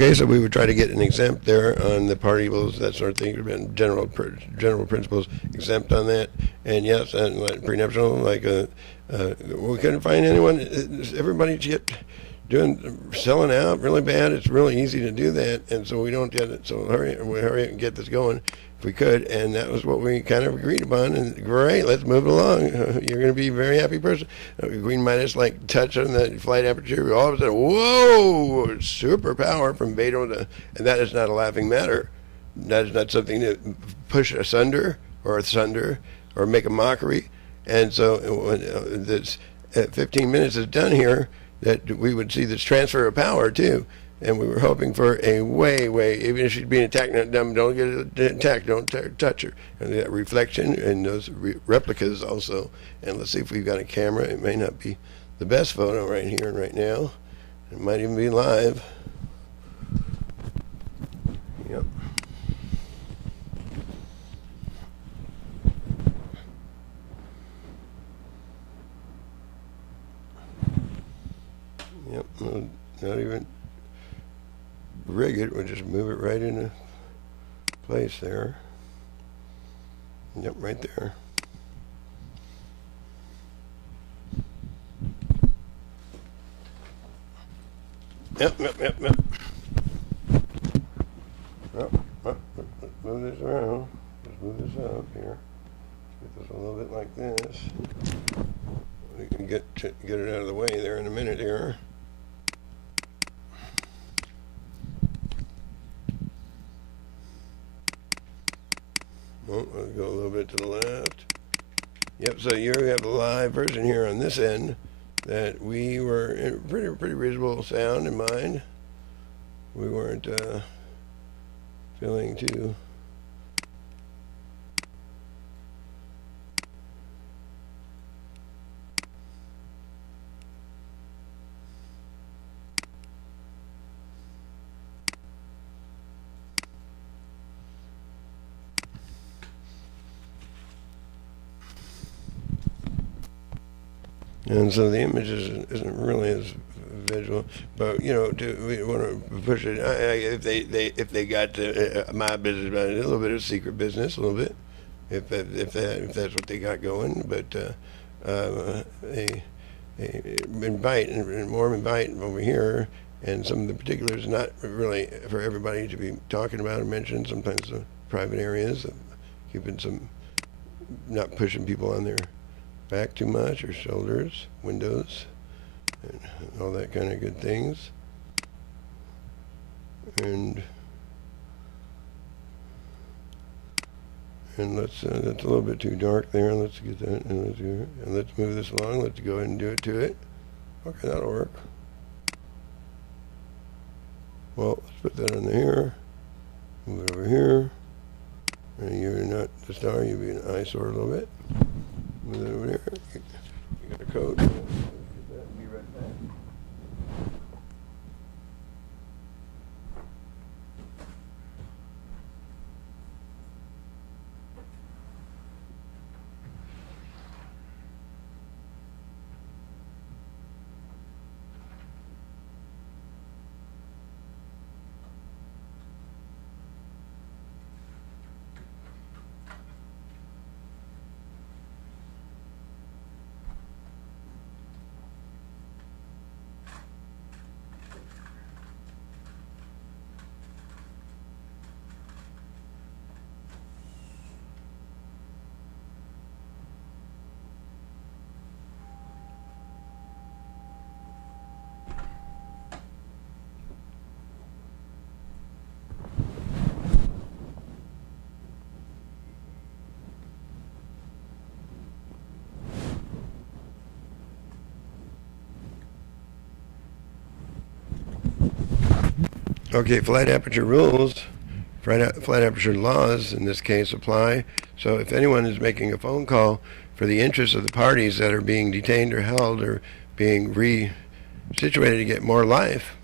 Okay, so we would try to get an exempt there on the party rules, that sort of thing, general principles exempt on that. And yes, and like prenuptial, like we couldn't find anyone. Everybody's yet selling out really bad. It's really easy to do that, and so we don't get it. So hurry and get this going if we could. And that was what we kind of agreed upon. And great, let's move it along. You're going to be a very happy person. Queen Midas like touch on the flight aperture. All of a sudden, whoa, super power from Beethoven to, and that is not a laughing matter. That is not something to push asunder or make a mockery. And so when this 15 minutes is done here, that we would see this transfer of power too. And we were hoping for a way, even if she's being attacked, don't get attacked, don't touch her. And that reflection and those replicas also. And let's see if we've got a camera. It may not be the best photo right here and right now. It might even be live. Yep. Yep, not even rig it, we'll just move it right into place there. Yep, right there. Yep. Let's move this around. Let's move this up here. Get this a little bit like this. We can get it out of the way there in a minute here. Well, let's go a little bit to the left. Yep, so you have a live version here on this end that we were in pretty reasonable sound in mind. We weren't feeling too and so the image isn't really as visual, but we want to push it. If they got my business, a little bit of secret business, a little bit, if that's what they got going, but invite and more invite over here, and some of the particulars not really for everybody to be talking about or mentioned. Sometimes the private areas, keeping some, not pushing people on their back too much, or shoulders, windows, and all that kind of good things. And that's a little bit too dark there. Let's get that, and let's move this along. Let's go ahead and do it to it. Okay, that'll work. Well, let's put that in here. Move it over here. And you're not the star. You'll be an eyesore a little bit. Move it over there. You got a code. Be right back. Okay, flight aperture rules, flight aperture laws in this case apply. So if anyone is making a phone call for the interest of the parties that are being detained or held or being re-situated to get more life,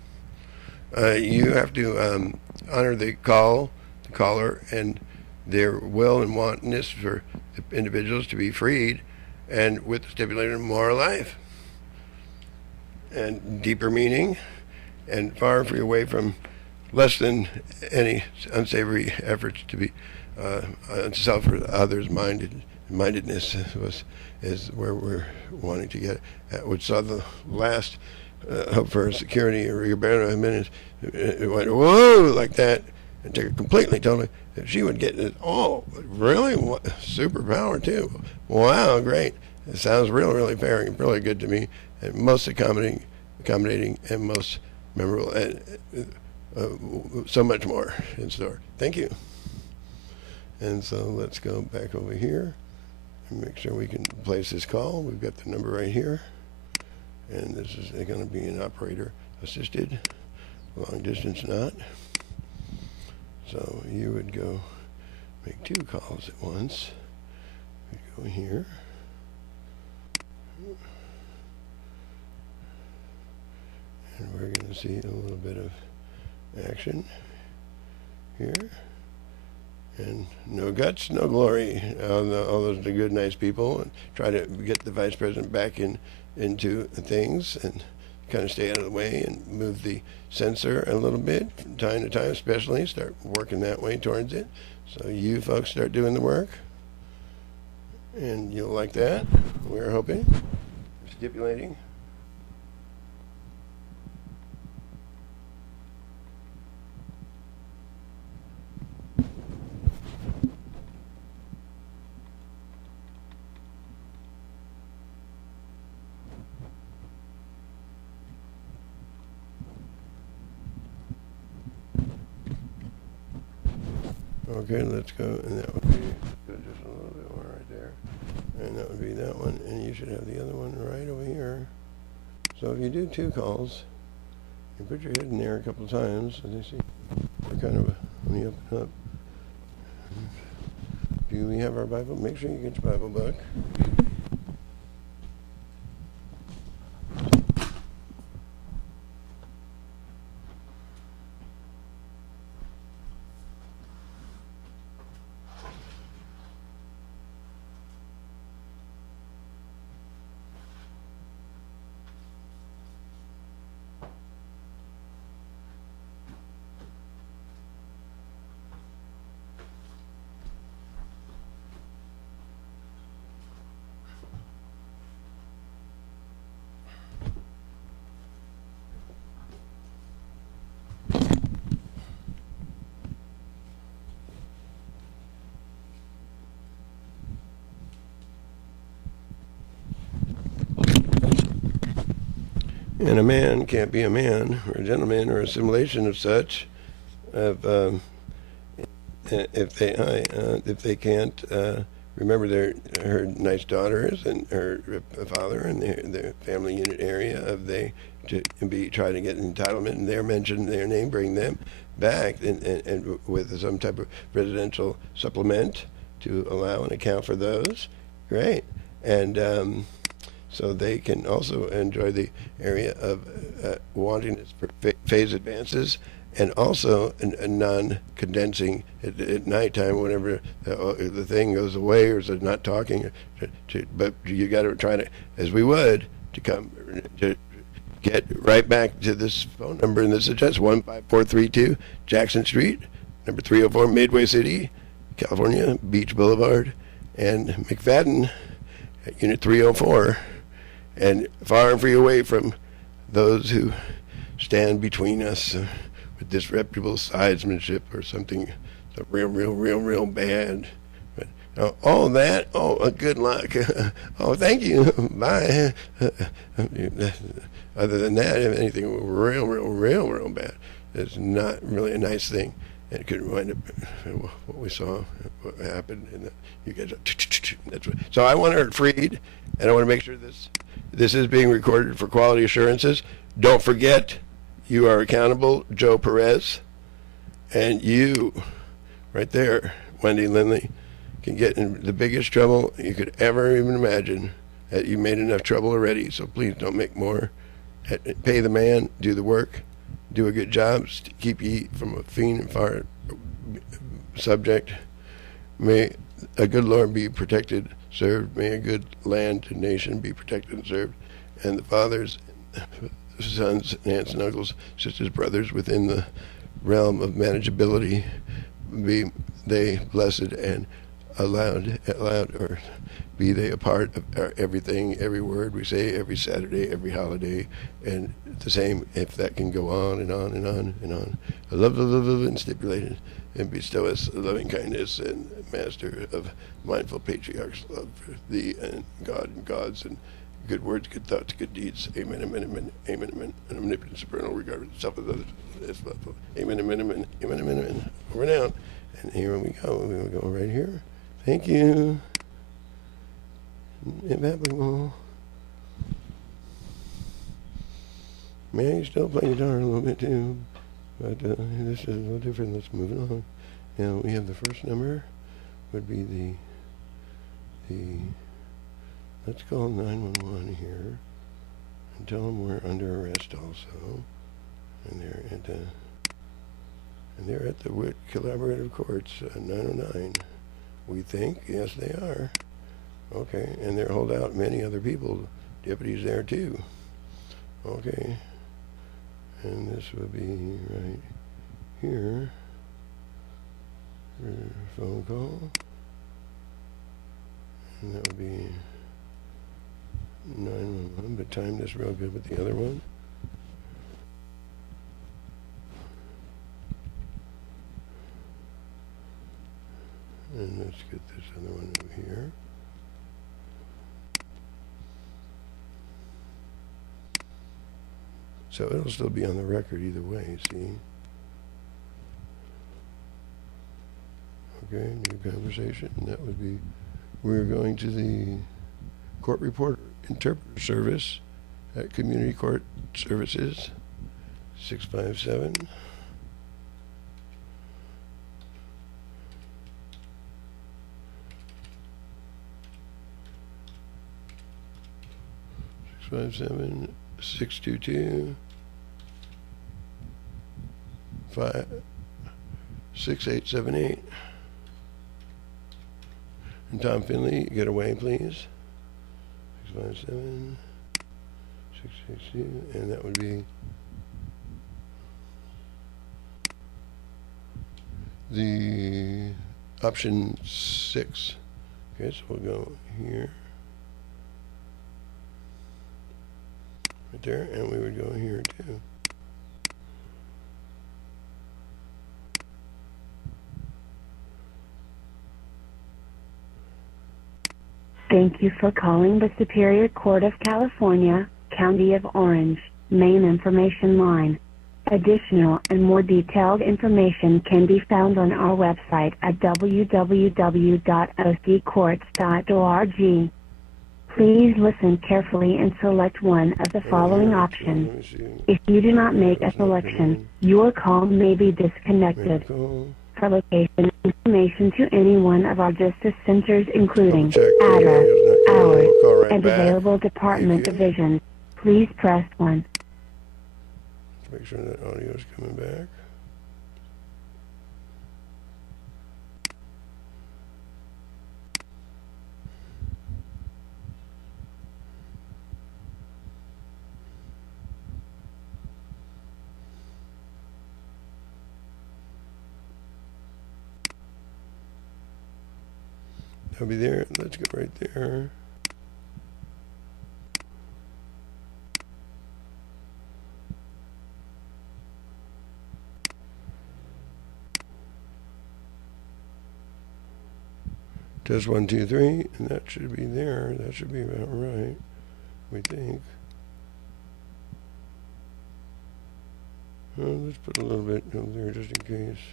you have to honor the caller, and their will and wantonness for the individuals to be freed, and with the stipulated more life and deeper meaning, and far away from less than any unsavory efforts to be self or others mindedness is where we're wanting to get at. Which saw the last hope for security, Rigoberto Jimenez, it went whoa like that, and took it completely, totally. She would get it. Oh, really? What, superpower too? Wow, great! It sounds really fair and really good to me, and most accommodating, and most memorable, and so much more in store. Thank you. And so let's go back over here and make sure we can place this call. We've got the number right here. And this is going to be an operator assisted, long distance not. So you would go make 2 calls at once. We go here. And we're going to see a little bit of action here. And no guts, no glory. All those are good, nice people. And try to get the vice president back into things and kind of stay out of the way and move the sensor a little bit from time to time, especially start working that way towards it. So you folks start doing the work, and you'll like that. We're hoping. Stipulating. Okay, let's go, and that would be just a little bit more right there, and that would be that one, and you should have the other one right over here. So if you do 2 calls, you put your head in there a couple of times, as you see, we're kind of on the up and up. Do we have our Bible? Make sure you get your Bible book. And a man can't be a man, or a gentleman, or a simulation of such, if they can't remember her nice daughters and her father and their family unit area of try to get an entitlement, and they're mentioned their name, bring them back and with some type of residential supplement to allow and account for those. Great. And so they can also enjoy the area of wantingness for phase advances, and also a non-condensing at nighttime whenever the thing goes away or is not talking. But you got to try to, as we would, to get right back to this phone number, and this is just 15432 Jackson Street, number 304, Midway City, California, Beach Boulevard, and McFadden at Unit 304. And far and free away from those who stand between us with disreputable sidesmanship or something real bad. But all that, good luck. Oh, thank you. Bye. Other than that, if anything real bad, it's not really a nice thing. And it could wind up what we saw, what happened, and you guys. That's what. So I want her freed, and I want to make sure this is being recorded for quality assurances. Don't forget, you are accountable, Joe Perez, and you, right there, Wendy Lindley, can get in the biggest trouble you could ever even imagine. You made enough trouble already, so please don't make more. Pay the man, do the work, do a good job, keep ye from a fiend and fire subject. May a good Lord be protected, served. May a good land and nation be protected and served. And the fathers, sons, aunts and uncles, sisters, brothers within the realm of manageability, be they blessed and allowed, or be they a part of everything, every word we say, every Saturday, every holiday, and the same if that can go on and on and on and on. I love and stipulated, and bestow us loving kindness and master of mindful patriarchs, love for thee and God and gods, and good words, good thoughts, good deeds. Amen, amen, amen, amen, amen. An omnipotent, supernal, regard of self and others. Amen, amen, amen, amen, amen, amen. Over and out. And here we go. We will go right here. Thank you. Invaluable. May you still play guitar a little bit too, but this is a little different. Let's move it on. Now we have the first number would be the let's call 911 here and tell them we're under arrest also, and they're at the Witt Collaborative Courts, 909. We think, yes, they are. Okay, and they're hold out many other people, deputies there too. Okay, and this would be right here. Phone call, and that would be 911. But time this real good with the other one. And let's get this other one over here. So it'll still be on the record either way, see? Okay, new conversation. That would be, we're going to the court reporter interpreter service at Community Court Services, 657. 657 622 6878. And Tom Finley, get away, please. 657 662, and that would be the option 6. Okay, so we'll go here. Right there, and we would go here too. Thank you for calling the Superior Court of California, County of Orange, main information line. Additional and more detailed information can be found on our website at www.occourts.org. Please listen carefully and select one of the following options. If you do not make a selection, your call may be disconnected. For location information to any one of our justice centers, including address, hours, and available department divisions, please press 1. Let's make sure that audio is coming back. I'll be there. Let's go right there. Test 1, 2, 3, and that should be there. That should be about right, we think. Well, let's put a little bit over there just in case.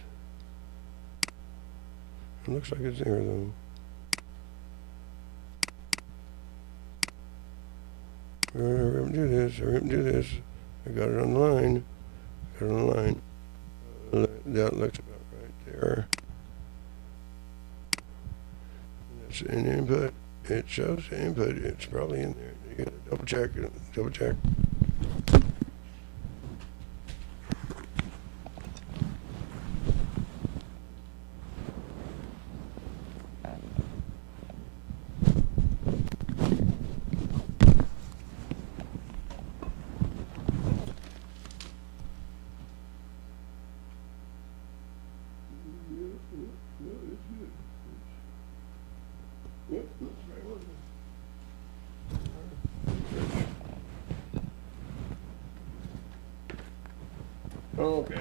It looks like it's there though. Hurry up and do this, hurry up and do this. I got it on the line. Got it on the line. That looks about right there. That's an input. It shows the input. It's probably in there. You gotta double check it. Double check. Okay.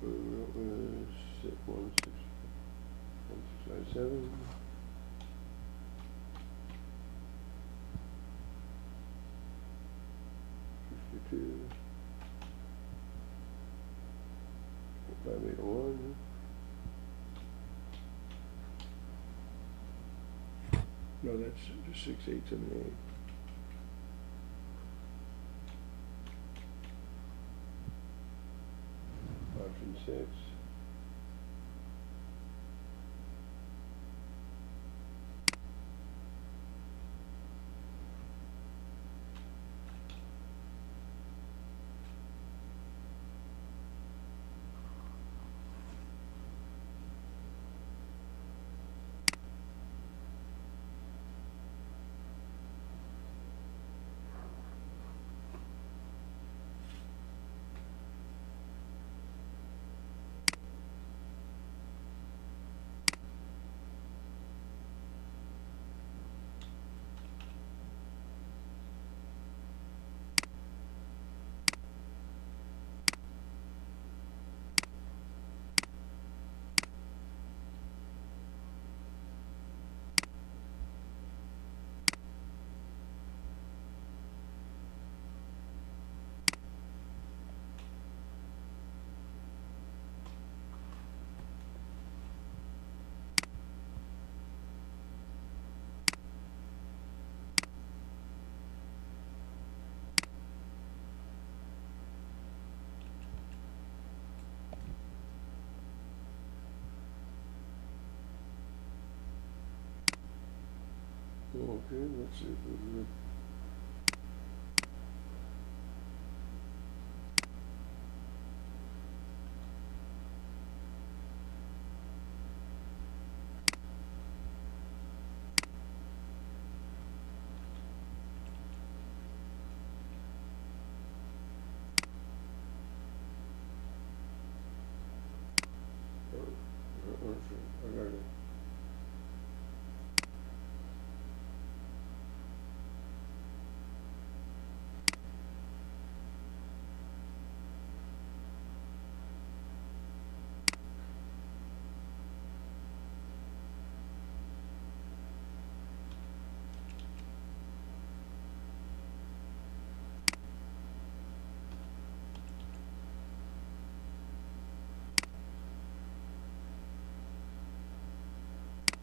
That was 1657. 52. 5801. No, that's 6878. Option 6. Okay, let's see if we can. I got it.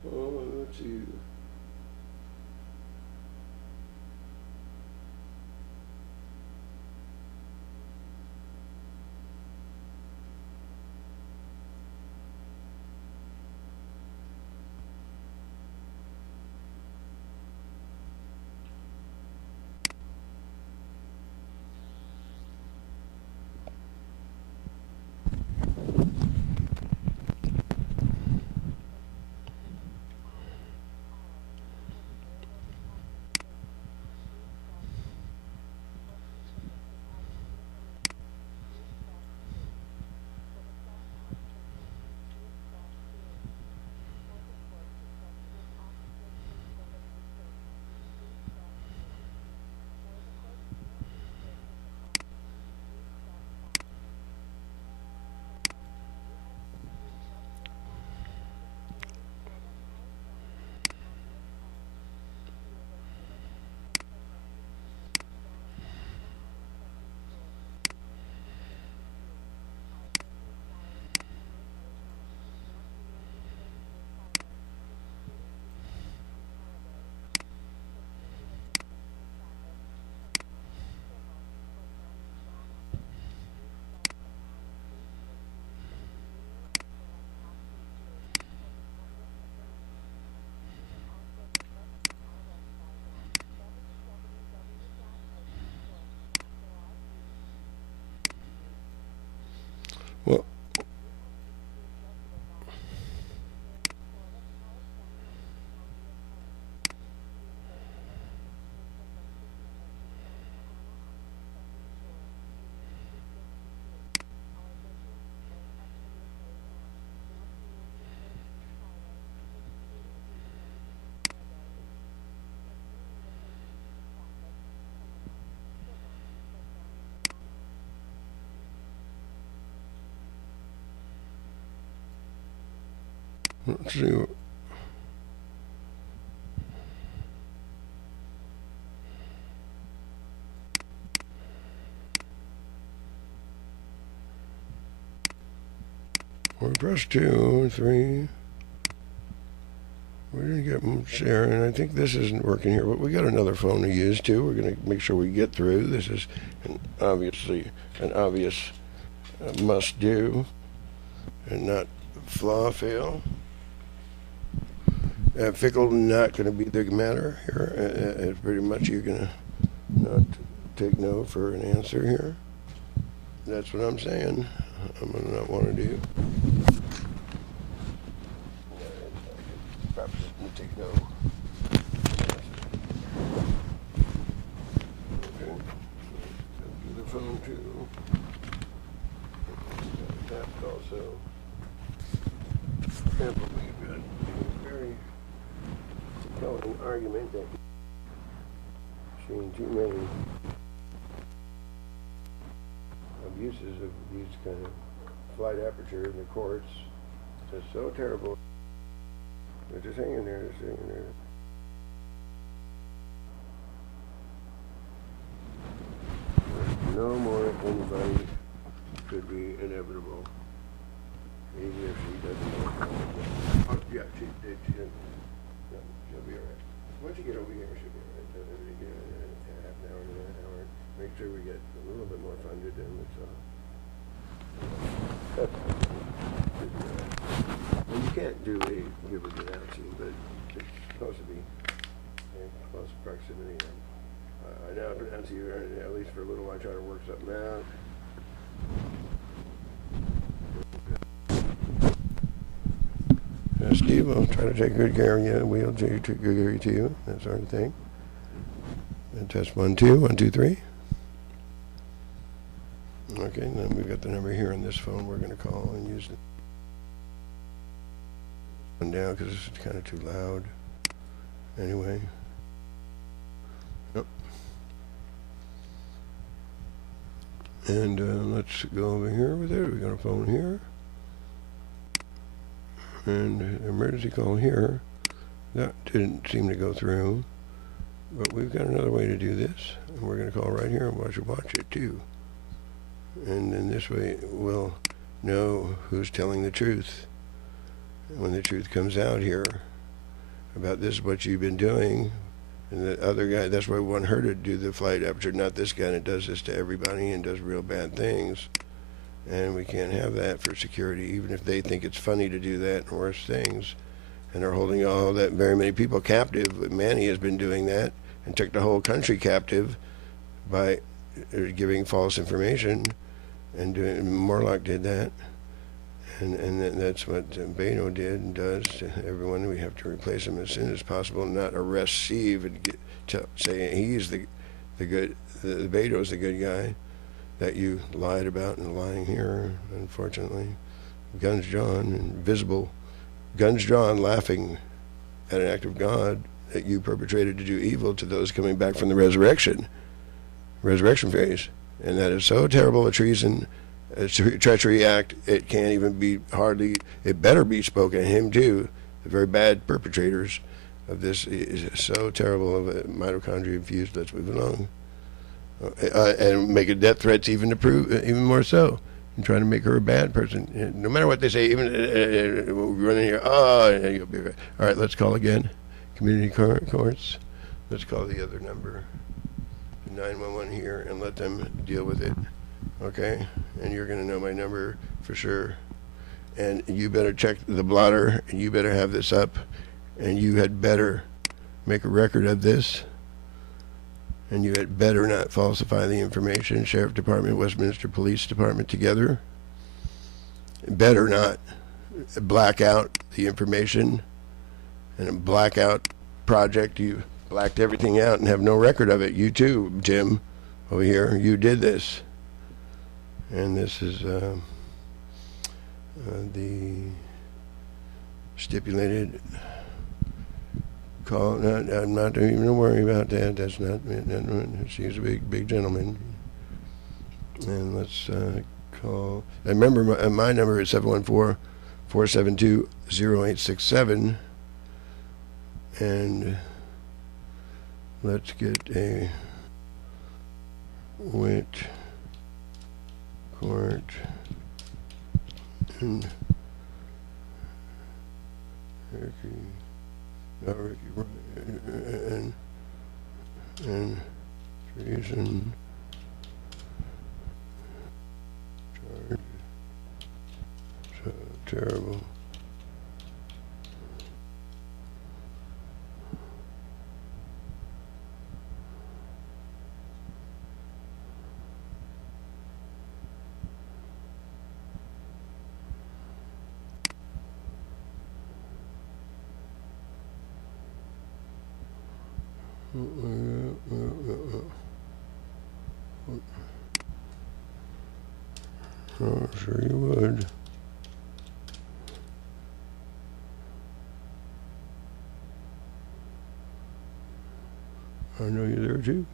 Oh, let's see. Let's see. We press 2, 3. We didn't get much there, and I think this isn't working here, but we got another phone to use too. We're going to make sure we get through. This is obviously an obvious must do, and not flaw fail. Fickle not going to be the matter here. It's pretty much you're going to not take no for an answer here. That's what I'm saying. I'm going to not want to do. Perhaps take no. Okay. Do the phone too. That also. Can't believe it. Very compelling argument that seeing too many abuses of these kind of flight aperture in the courts. It's so terrible. They're just hanging there, just hanging there. No more anybody could be inevitable. Even if she doesn't know. Oh, yeah, she didn't. No, she'll be alright. Once you get over here, she'll be alright. Get half an hour to an hour. Make sure we get a little bit more funded, and it's and you can't do a give a denouncing, but it's supposed to be in close proximity. I now pronounce you, at least for a little while, try to work something out. Steve, I'll try to take good care of you. We'll take good care of you, that sort of thing. And test 1, 2, 1, 2, 3. Okay, and then we've got the number here on this phone. We're going to call and use it. One down because it's kind of too loud. Anyway. Yep. And let's go over here with it. We got a phone here. And emergency call here. That didn't seem to go through. But we've got another way to do this. And we're going to call right here and watch it too. And then this way we'll know who's telling the truth. When the truth comes out here about this is what you've been doing, and the other guy, that's why we want her to do the flight aperture, not this guy that does this to everybody and does real bad things. And we can't have that for security, even if they think it's funny to do that and worse things. And they're holding all that very many people captive. Manny has been doing that and took the whole country captive by giving false information. And Morlock did that. And that's what Beto did and does to everyone. We have to replace him as soon as possible, not arrest Steve and say he's the good, the Beto's the good guy that you lied about and lying here, unfortunately. Guns John, invisible. Guns John laughing at an act of God that you perpetrated to do evil to those coming back from the resurrection phase. And that is so terrible a treason, a treachery act, it can't even be hardly, it better be spoken to him too. The very bad perpetrators of this is so terrible of a mitochondria infused. Let's move along. And making death threats even to prove, even more so. And trying to make her a bad person. No matter what they say, even running here, you'll be right. All right, let's call again. Community courts. Let's call the other number, 911 here, and let them deal with it. Okay? And you're going to know my number for sure. And you better check the blotter, and you better have this up, and you had better make a record of this. And you had better not falsify the information. Sheriff Department, Westminster Police Department together. Better not black out the information. And a blackout project, you blacked everything out and have no record of it. You too, Jim, over here, you did this. And this is the stipulated call. I'm not even worry about that. That's not. She's a big gentleman. And let's call. And remember, my number is 714-472 0867, and let's get a wit court and and treason charge so terrible. Oh, sure you would. I know you're there too.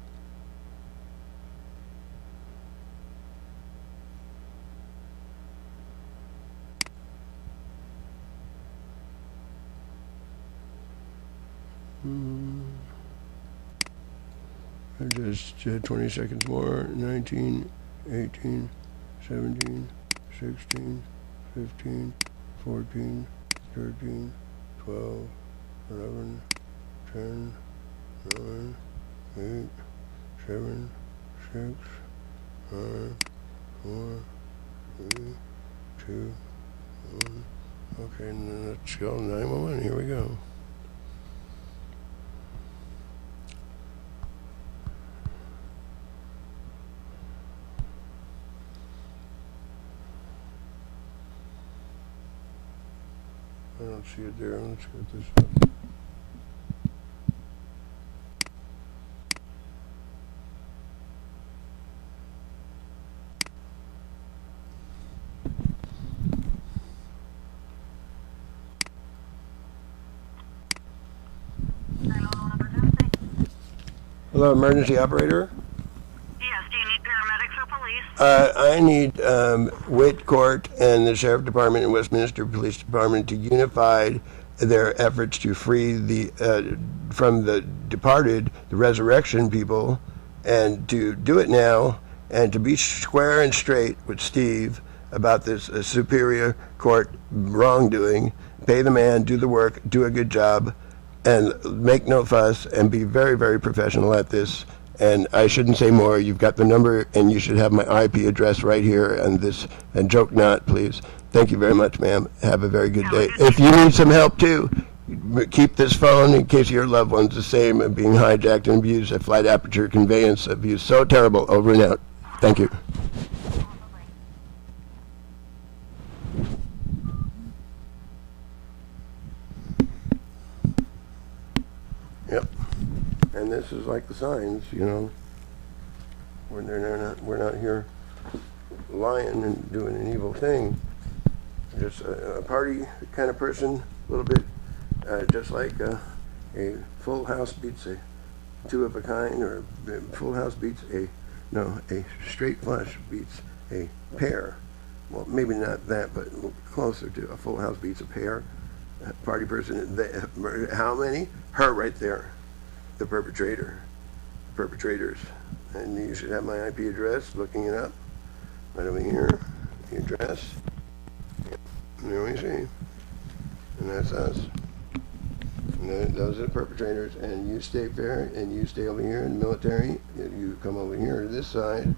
Just 20 seconds more. 19, 18, 17, 16, 15, 14, 13, 12, 11, 10, 9, 8, 7, 6, 5, 4, 3, 2, 1. Okay, and let's go. 911. Here we go. I don't see it there. Let's get this up. Hello, emergency operator. Yes, do you need paramedics or police? I need Witt Court and the Sheriff Department and Westminster Police Department to unify their efforts to free the from the departed, the resurrection people, and to do it now, and to be square and straight with Steve about this Superior Court wrongdoing. Pay the man, do the work, do a good job, and make no fuss, and be very, very professional at this. And I shouldn't say more. You've got the number, and you should have my IP address right here. And joke not, please. Thank you very much, ma'am. Have a very good day. If you need some help too, keep this phone in case your loved one's the same, being hijacked and abused at Flight Aperture Conveyance Abuse. So terrible. Over and out. Thank you. Yep. And this is like the signs, you know, when we're not here lying and doing an evil thing. Just a party kind of person, a little bit, just like a full house beats a two of a kind, or a full house beats a straight flush beats a pair. Well, maybe not that, but closer to a full house beats a pair. Party person, how many? Her right there, the perpetrators. And you should have my IP address, looking it up, right over here, the address. And there we see, and that's us. And those are the perpetrators, and you stay fair, and you stay over here in the military. You come over here to this side.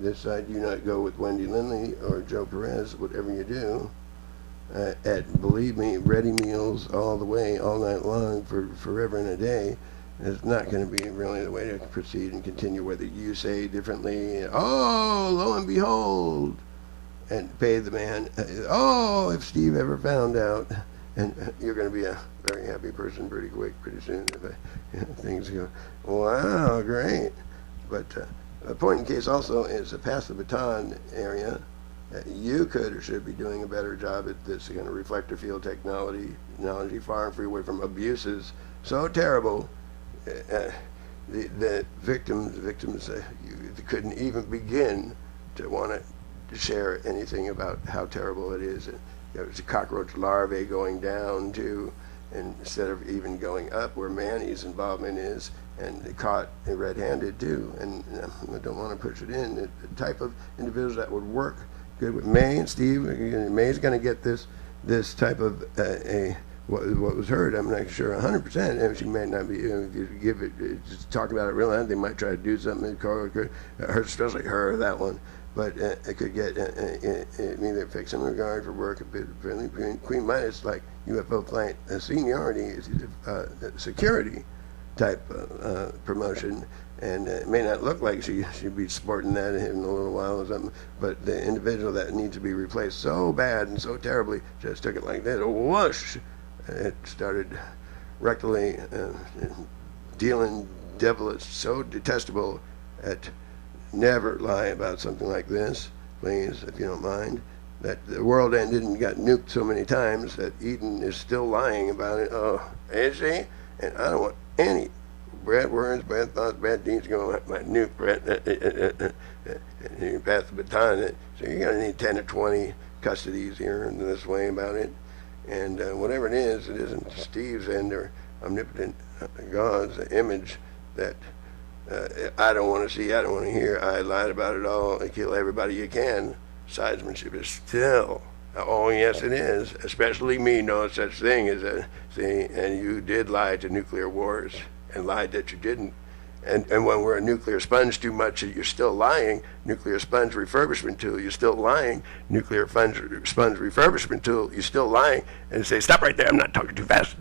This side, you not go with Wendy Lindley or Joe Perez, whatever you do. Believe me, ready meals all the way, all night long, for forever and a day, is not going to be really the way to proceed and continue. Whether you say differently, oh, lo and behold, and pay the man, oh, if Steve ever found out, and you're going to be a very happy person pretty quick, pretty soon, if things go, wow, great. But the point in case also is to pass the baton area. You could or should be doing a better job at this kind of reflector field technology far and free away from abuses so terrible. The victims you couldn't even begin to want to share anything about how terrible it is. there was a cockroach larvae going down to, and instead of even going up where Manny's involvement is, and caught red-handed too. And I don't want to push it in. The type of individuals that would work good with May and Steve. May's going to get this type of what was heard. I'm not sure 100%. And she might not be. If you give it, just talk about it real loud, they might try to do something. Could hurt, especially her, that one. But it could get either facsimilar regard for work. Queen Midas, like UFO flight seniority, security type promotion, and it may not look like she'd be sporting that in a little while or something, but the individual that needs to be replaced so bad and so terribly just took it like this, whoosh, it started rectally dealing devilish, so detestable at never lie about something like this, please, if you don't mind. That the world ended and got nuked so many times that Eden is still lying about it. Oh, is she? And I don't want any bad words, bad thoughts, bad deeds going like my nuke, Brett. You pass the baton. So you're going to need 10 or 20 custodies here in this way about it. And whatever it isn't Steve's and their omnipotent God's image that I don't want to see, I don't want to hear. I lied about it all and kill everybody you can. Sidesmanship is still, oh yes it is, especially me, no such thing as a thing, and you did lie to nuclear wars and lied that you didn't. And when we're a nuclear sponge too much, you're still lying. Nuclear sponge refurbishment tool, you're still lying. Nuclear sponge refurbishment tool, you're still lying. And say, stop right there, I'm not talking too fast.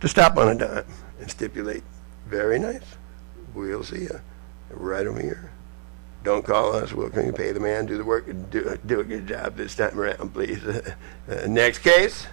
To stop on a dime and stipulate. Very nice. We'll see you right over here. Don't call us. We'll come pay the man, do the work, and do a good job this time around, please. Next case.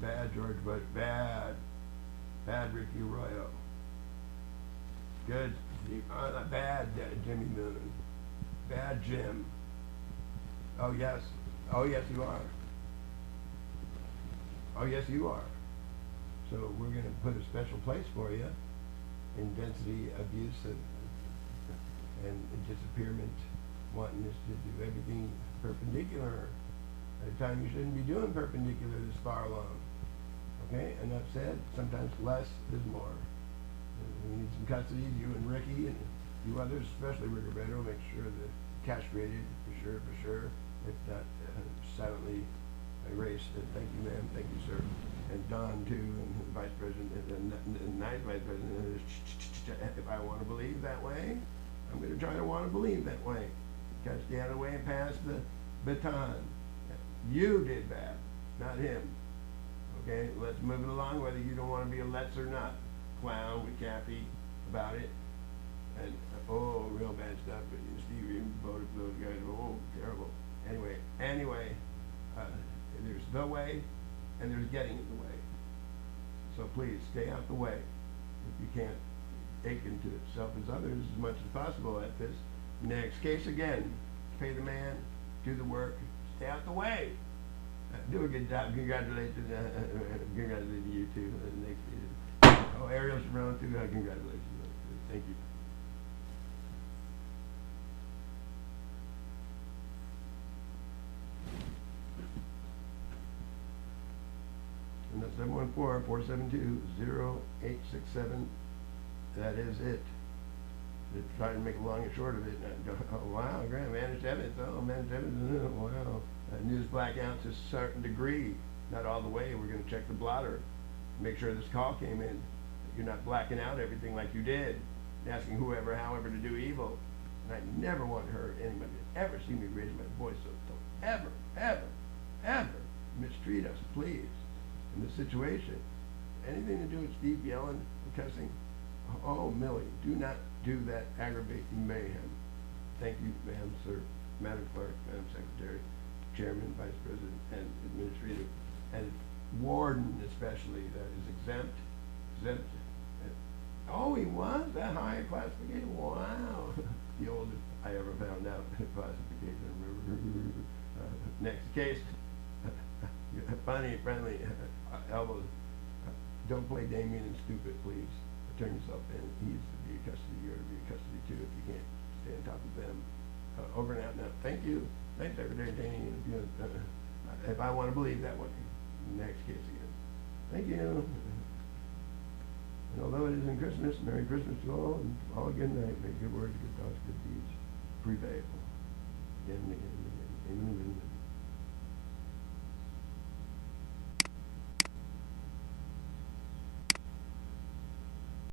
Bad George Bush, bad Ricky Arroyo, good, bad Jimmy Moon, bad Jim, oh yes you are, so we're going to put a special place for you in density abuse and disappearment, wanting us to do everything perpendicular at a time you shouldn't be doing perpendicular this far along. Okay, enough said. Sometimes less is more. We need some custody, you and Ricky and you others, especially Rigoberto, make sure that castrated for sure. If not, silently erased. Thank you, ma'am. Thank you, sir. And Don too, and the vice president, and nice vice president. If I want to believe that way, I'm going to try to want to believe that way. Got to stay out of the way and pass the baton. You did that, not him. Okay, let's move it along, whether you don't want to be a let's or not. Clown with Kathy about it. And, real bad stuff. But Steve even voted for those guys. Oh, terrible. Anyway, there's the way, and there's getting in the way. So please, stay out the way. If you can't ache into self as others as much as possible at this. Next case again. Pay the man, do the work, stay out the way. Do a good job. Congratulations you too. Ariel's around too. Congratulations. Thank you. And that's 714-472-0867. That is it. Just try to make a long and short of it. Oh, wow, Graham, managed evidence. Oh, managed evidence. Oh, wow. News blackouts to a certain degree, not all the way. We're going to check the blotter, make sure this call came in. You're not blacking out everything like you did. asking whoever, however, to do evil. And I never want her, anybody to ever see me raise my voice, so don't ever, ever, ever mistreat us, please, in this situation. Anything to do with Steve yelling and cussing, oh, Millie, do not do that aggravating mayhem. Thank you, ma'am, sir, Madam Clerk, Madam Secretary, Chairman, Vice President, and Administrative, and Warden especially, that is exempt. Oh, he was that high a classification? Wow. The oldest I ever found out classification. Next case. Funny, friendly, elbows. Don't play Damien and stupid, please. Turn yourself in. He used to be in custody. You're to be in custody too if you can't stay on top of them. Over and out now. Thank you. Thanks, Secretary Danny. If I want to believe that one. Next case again. Thank you. And although it isn't Christmas, Merry Christmas to all, and all good night. May good words, good thoughts, good deeds prevail. Again and again and again. Amen and amen.